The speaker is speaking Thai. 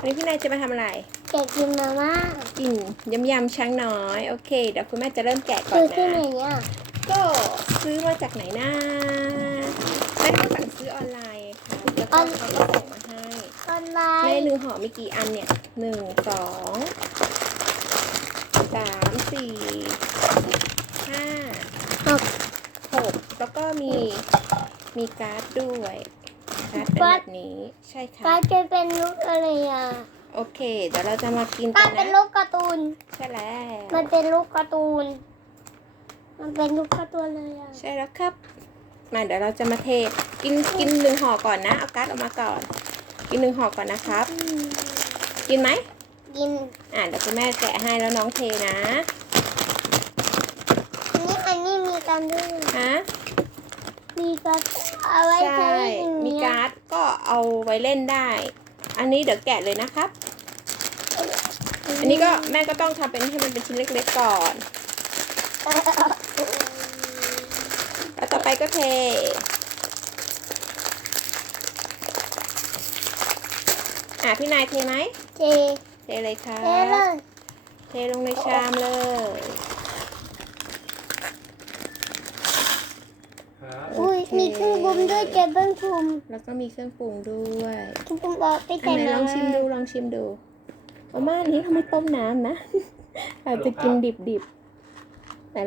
วันนี้พี่นายจะมาทำอะไร แกะกินมาม่ากินยำยำช้างน้อย โอเค เดี๋ยวคุณแม่จะเริ่มแกะก่อซื้นอที่ไหนนะ เนี่ยก็ซื้อมาจากไหนนะแม่ก็สั่งซื้อออนไลน์ค่ะแล้วก็เขาก็ส่งมาให้ออนไลในน์หนึ่งห่อมีกี่อันเนี่ยหนึ่งสองสามสี่ห้าหกหกแล้วก็มีมีการ์ดด้วยการ์ดเป็นแบบนี้ใช่ค่ะกลายจะเป็นลูกอะไรอะ โอเค เดี๋ยวเราจะมากินกกัลายนเป็นนะลูกการ์ตูน ใช่แล้ว มันเป็นลูกการ์ตูน มันเป็นลูกการ์ตูนเลยอะใช่แล้วครับ มาเดี๋ยวเราจะมาเทกินกินหนึ่งห่อก่อนนะ เอาการ์ดออกมาก่อน กินหนึ่งห่อก่อนนะครับ อืมกินไหม กิน อ่าเดี๋ยวคุณแม่แกะให้แล้วน้องเทนะอันนี้อันนี้มีการด้วย ฮะ มีการเอาไว้ใช่ ใช้อย่างมีเงี้ยการ์ดก็เอาไว้เล่นได้ อันนี้เดี๋ยวแกะเลยนะครับ อันนี้ก็แม่ก็ต้องทำเป็นให้มันเป็นชิ้นเล็กๆก่อน แล้วต่อไปก็เท อะพี่นายเทไหมเจเทเลยค่ะ เทเลย เทลงในชามเลยครับอุ้ยโอเคมีเครื่องบุมด้วยเจเบิ้ลคุมแล้วก็มีเครื่องปรุงด้วยคุณบุมบอกไปอัใส่นไหนมาลองชิมดูลองชิมดู อาม่านี้ทำไมต้มน้ำนะ เราจะกินดิบๆ